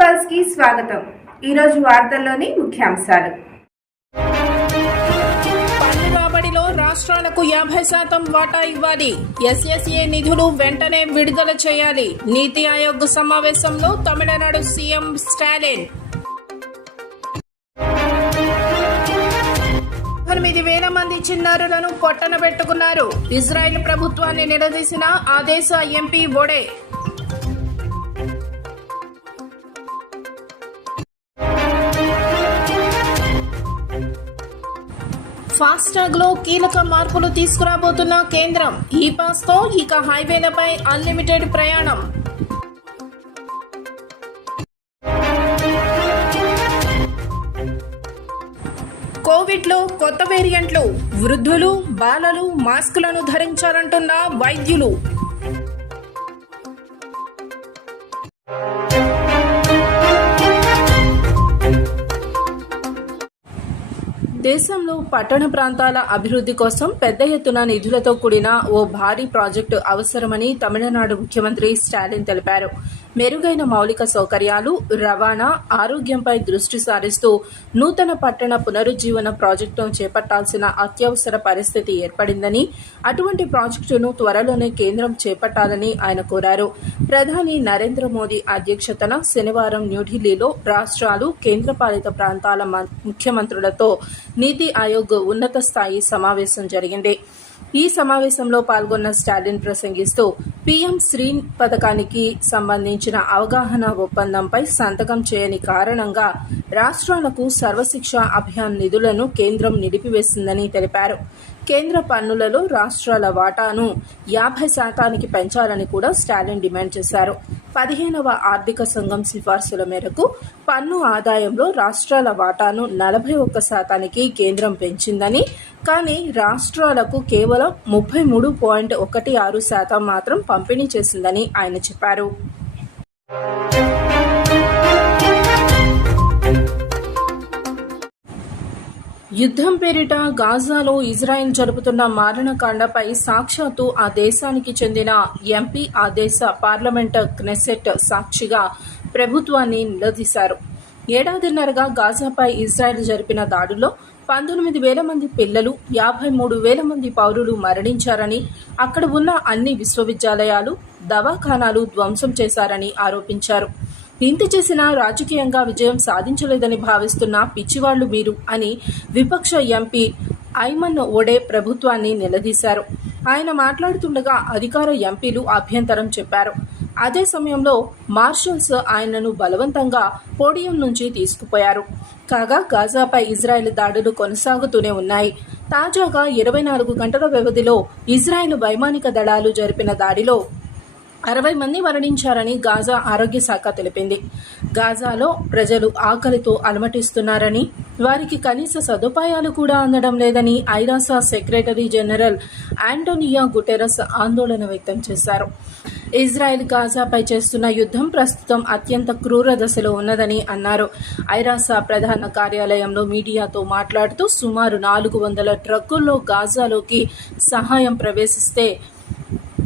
పల్స్కి స్వాగతం. ఈరోజు వార్తల్లోని ముఖ్యాంశాలు. పన్ను రాబడిలో రాష్ట్రాలకు యాభై శాతం వాటా ఇవ్వాలి. ఎస్ఎస్ఏ నిధులు వెంటనే విడుదల చేయాలి. నీతి ఆయోగ్ సమావేశంలో తమిళనాడు సీఎం స్టాలిన్. ఎనిమిది వేల మంది చిన్నారులను పొట్టన పెట్టుకున్నారు ఇజ్రాయెల్ ప్రభుత్వాన్ని నిలదీసిన ఆ దేశ ఎంపీ ఒడే ఫాస్టాగ్లో కీలక మార్పులు తీసుకురాబోతున్న కేంద్రం. ఈ పాస్తో ఇక హైవేలపై అన్లిమిటెడ్ ప్రయాణం. కోవిడ్లో కొత్త వేరియంట్లు. వృద్ధులు బాలలు మాస్కులను ధరించాలంటున్న వైద్యులు. దేశంలో పట్టణ ప్రాంతాల అభివృద్ధి కోసం పెద్ద ఎత్తున నిధులతో కూడిన ఓ భారీ ప్రాజెక్టు అవసరమని తమిళనాడు ముఖ్యమంత్రి స్టాలిన్ తెలిపారు. మెరుగైన మౌలిక సౌకర్యాలు రవాణా ఆరోగ్యంపై దృష్టి సారిస్తూ నూతన పట్టణ పునరుజ్జీవన ప్రాజెక్టును చేపట్టాల్సిన అత్యవసర పరిస్థితి ఏర్పడిందని అటువంటి ప్రాజెక్టును త్వరలోనే కేంద్రం చేపట్టాలని ఆయన కోరారు. ప్రధాని నరేంద్ర మోదీ అధ్యక్షతన శనివారం న్యూఢిల్లీలో రాష్ట్రాలు కేంద్రపాలిత ప్రాంతాల మ- ముఖ్యమంత్రులతో నీతి ఆయోగ్ ఉన్నత స్థాయి సమావేశం జరిగింది. ఈ సమావేశంలో పాల్గొన్న స్టాలిన్ ప్రసంగిస్తూ పీఎం శ్రీన్ పథకానికి సంబంధించిన అవగాహన ఒప్పందంపై సంతకం చేయని కారణంగా రాష్ట్రాలకు సర్వశిక్ష అభియాన్ నిధులను కేంద్రం నిలిపివేసిందని తెలిపారు. కేంద్ర పన్నులలో రాష్ట్రాల వాటాను యాభై శాతానికి పెంచాలని కూడా స్టాలిన్ డిమాండ్ చేశారు. పదిహేనవ ఆర్థిక సంఘం సిఫార్సుల మేరకు పన్ను ఆదాయంలో రాష్ట్రాల వాటాను నలభై ఒక్క శాతానికి కేంద్రం పెంచిందని కానీ రాష్ట్రాలకు కేవలం ముప్పై మూడు పాయింట్ ఒకటి ఆరు శాతం మాత్రం పంపిణీ చేసిందని ఆయన చెప్పారు. యుద్ధం పేరిట గాజాలో ఇజ్రాయెల్ జరుపుతున్న మారణకాండపై సాక్షాత్తు ఆ దేశానికి చెందిన ఎంపీ ఆ దేశ పార్లమెంట్ క్నెసెట్ సాక్షిగా ప్రభుత్వాన్ని నిలదీశారు. ఏడాదిన్నరగా గాజాపై ఇజ్రాయెల్ జరిపిన దాడిలో పంతొమ్మిది వేల మంది పిల్లలు యాభై మూడు వేల మంది పౌరులు మరణించారని అక్కడ ఉన్న అన్ని విశ్వవిద్యాలయాలు దవాఖానాలు ధ్వంసం చేశారని ఆరోపించారు. ఇంత చేసినా రాజకీయంగా విజయం సాధించలేదని భావిస్తున్న పిచ్చివాళ్ళు మీరు అని విపక్ష ఎంపీ ఐమన్ ఓడే ప్రభుత్వాన్ని నిలదీశారు. ఆయన మాట్లాడుతుండగా అధికార ఎంపీలు అభ్యంతరం చెప్పారు. అదే సమయంలో మార్షల్స్ ఆయనను బలవంతంగా పోడియం నుంచి తీసుకుపోయారు. కాగా గాజాపై ఇజ్రాయెల్ దాడులు కొనసాగుతూనే ఉన్నాయి. తాజాగా ఇరవై నాలుగు గంటల వ్యవధిలో ఇజ్రాయెల్ వైమానిక దళాలు జరిపిన దాడిలో అరవై మంది మరణించారని గాజా ఆరోగ్య శాఖ తెలిపింది. గాజాలో ప్రజలు ఆకలితో అలమటిస్తున్నారని వారికి కనీస సదుపాయాలు కూడా అందడం లేదని ఐరాసా సెక్రటరీ జనరల్ ఆంటోనియా గుటెరస్ ఆందోళన వ్యక్తం చేశారు. ఇజ్రాయెల్ గాజాపై చేస్తున్న యుద్ధం ప్రస్తుతం అత్యంత క్రూర దశలో ఉన్నదని అన్నారు. ఐరాసా ప్రధాన కార్యాలయంలో మీడియాతో మాట్లాడుతూ సుమారు నాలుగు వందల ట్రక్కుల్లో గాజాలోకి సహాయం ప్రవేశిస్తే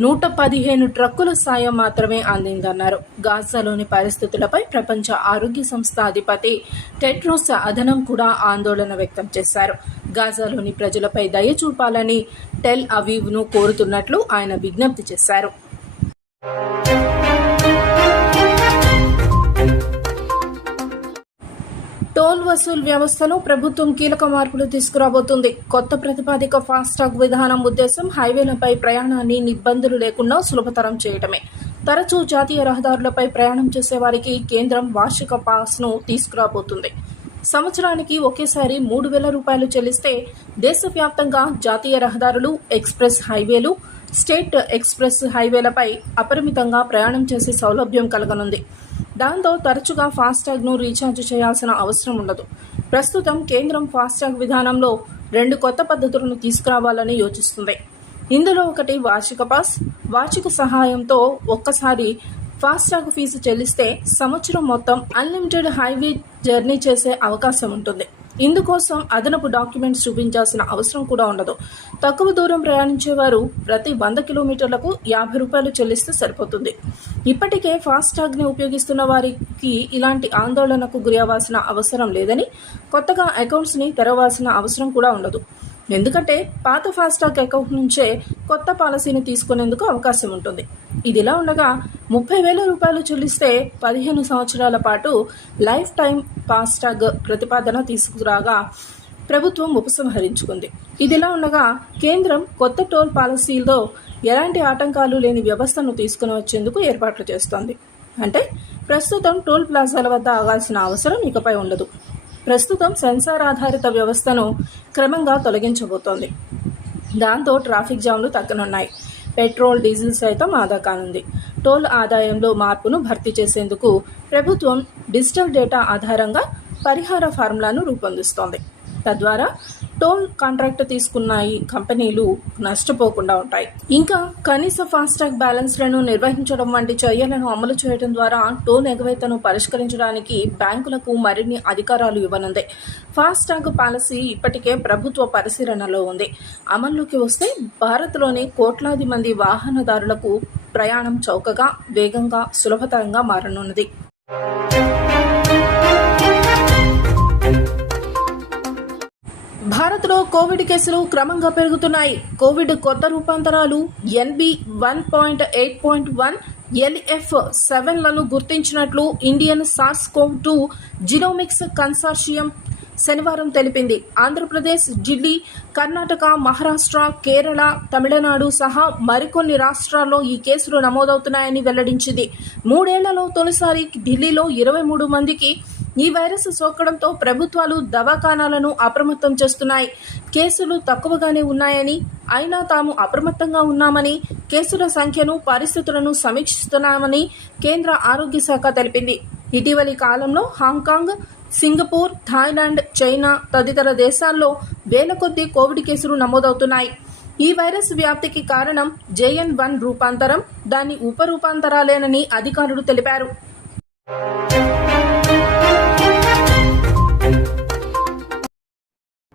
నూట పదిహేను ట్రక్కుల సాయం మాత్రమే అందిందన్నారు. గాజాలోని పరిస్థితులపై ప్రపంచ ఆరోగ్య సంస్థ అధిపతి టెట్రోస్ అదనం కూడా ఆందోళన వ్యక్తం చేశారు. గాజాలోని ప్రజలపై దయ చూపాలని టెల్ అవీవ్ను కోరుతున్నట్లు ఆయన విజ్ఞప్తి చేశారు. టోల్ వసూలు వ్యవస్థలో ప్రభుత్వం కీలక మార్పులు తీసుకురాబోతుంది. కొత్త ప్రతిపాదిక ఫాస్టాగ్ విధానం ఉద్దేశం హైవేలపై ప్రయాణాన్ని ఇబ్బందులు లేకుండా సులభతరం చేయటమే. తరచూ జాతీయ రహదారులపై ప్రయాణం చేసేవారికి కేంద్రం వార్షిక పాస్ను తీసుకురాబోతుంది. సంవత్సరానికి ఒకేసారి మూడు వేల రూపాయలు చెల్లిస్తే దేశవ్యాప్తంగా జాతీయ రహదారులు ఎక్స్ప్రెస్ హైవేలు స్టేట్ ఎక్స్ప్రెస్ హైవేలపై అపరిమితంగా ప్రయాణం చేసే సౌలభ్యం కలగనుంది. దాంతో తరచుగా ఫాస్టాగ్ను రీఛార్జ్ చేయాల్సిన అవసరం ఉండదు. ప్రస్తుతం కేంద్రం ఫాస్టాగ్ విధానంలో రెండు కొత్త పద్ధతులను తీసుకురావాలని యోచిస్తుంది. ఇందులో ఒకటి వార్షిక పాస్ వార్షిక సహాయంతో ఒక్కసారి ఫాస్టాగ్ ఫీజు చెల్లిస్తే సంవత్సరం మొత్తం అన్లిమిటెడ్ హైవే జర్నీ చేసే అవకాశం ఉంటుంది. ఇందుకోసం అదనపు డాక్యుమెంట్స్ చూపించాల్సిన అవసరం కూడా ఉండదు. తక్కువ దూరం ప్రయాణించేవారు ప్రతి వంద కిలోమీటర్లకు యాభై రూపాయలు చెల్లిస్తే సరిపోతుంది. ఇప్పటికే ఫాస్టాగ్ని ఉపయోగిస్తున్న వారికి ఇలాంటి ఆందోళనకు గురి అవసరం లేదని కొత్తగా అకౌంట్స్ని తెరవాల్సిన అవసరం కూడా ఉండదు. ఎందుకంటే పాత ఫాస్టాగ్ అకౌంట్ నుంచే కొత్త పాలసీని తీసుకునేందుకు అవకాశం ఉంటుంది. ఇదిలా ఉండగా ముప్పై వేల రూపాయలు చెల్లిస్తే పదిహేను సంవత్సరాల పాటు లైఫ్ టైం ఫాస్టాగ్ ప్రతిపాదన తీసుకురాగా ప్రభుత్వం ఉపసంహరించుకుంది. ఇదిలా ఉండగా కేంద్రం కొత్త టోల్ పాలసీలో ఎలాంటి ఆటంకాలు లేని వ్యవస్థను తీసుకుని వచ్చేందుకు ఏర్పాట్లు చేస్తోంది. అంటే ప్రస్తుతం టోల్ ప్లాజాల వద్ద ఆగాల్సిన అవసరం ఇకపై ఉండదు. ప్రస్తుతం సెన్సార్ ఆధారిత వ్యవస్థను క్రమంగా తొలగించబోతోంది. దాంతో ట్రాఫిక్ జామ్లు తగ్గనున్నాయి. పెట్రోల్ డీజిల్ సైతం ఆదా కానుంది. టోల్ ఆదాయంలో మార్పును భర్తీ చేసేందుకు ప్రభుత్వం డిజిటల్ డేటా ఆధారంగా పరిహార ఫార్ములాను రూపొందిస్తోంది. తద్వారా టోల్ కాంట్రాక్ట్ తీసుకున్న ఈ కంపెనీలు నష్టపోకుండా ఉంటాయి. ఇంకా కనీస ఫాస్టాగ్ బ్యాలెన్స్లను నిర్వహించడం వంటి చర్యలను అమలు చేయడం ద్వారా టోల్ ఎగవేతను పరిష్కరించడానికి బ్యాంకులకు మరిన్ని అధికారాలు ఇవ్వనుంది. ఫాస్టాగ్ పాలసీ ఇప్పటికే ప్రభుత్వ పరిశీలనలో ఉంది. అమల్లోకి వస్తే భారత్లోని కోట్లాది మంది వాహనదారులకు ప్రయాణం చౌకగా వేగంగా సులభతరంగా మారనున్నది. భారత్లో కోవిడ్ కేసులు క్రమంగా పెరుగుతున్నాయి. కోవిడ్ కొత్త రూపాంతరాలు NB one point eight point one LF సెవెన్లను గుర్తించినట్లు Indian SARS CoV two genomics consortium శనివారం తెలిపింది. ఆంధ్రప్రదేశ్ ఢిల్లీ కర్ణాటక మహారాష్ట్ర కేరళ తమిళనాడు సహా మరికొన్ని రాష్ట్రాల్లో ఈ కేసులు నమోదవుతున్నాయని వెల్లడించింది. మూడేళ్ళలో తొలిసారి ఢిల్లీలో ఇరవై మూడు మందికి ఈ వైరస్ సోకడంతో ప్రభుత్వాలు దవాఖానాలను అప్రమత్తం చేస్తున్నాయి. కేసులు తక్కువగానే ఉన్నాయని అయినా తాము అప్రమత్తంగా ఉన్నామని కేసుల సంఖ్యను పరిస్థితులను సమీక్షిస్తున్నామని కేంద్ర ఆరోగ్య శాఖ తెలిపింది. ఇటీవలి కాలంలో హాంకాంగ్ సింగపూర్ థాయిలాండ్ చైనా తదితర దేశాల్లో వేల కొద్ది కోవిడ్ కేసులు నమోదవుతున్నాయి. ఈ వైరస్ వ్యాప్తికి కారణం జేఎన్ వన్ రూపాంతరం దాని ఉపరూపాంతరాలేనని అధికారులు తెలిపారు.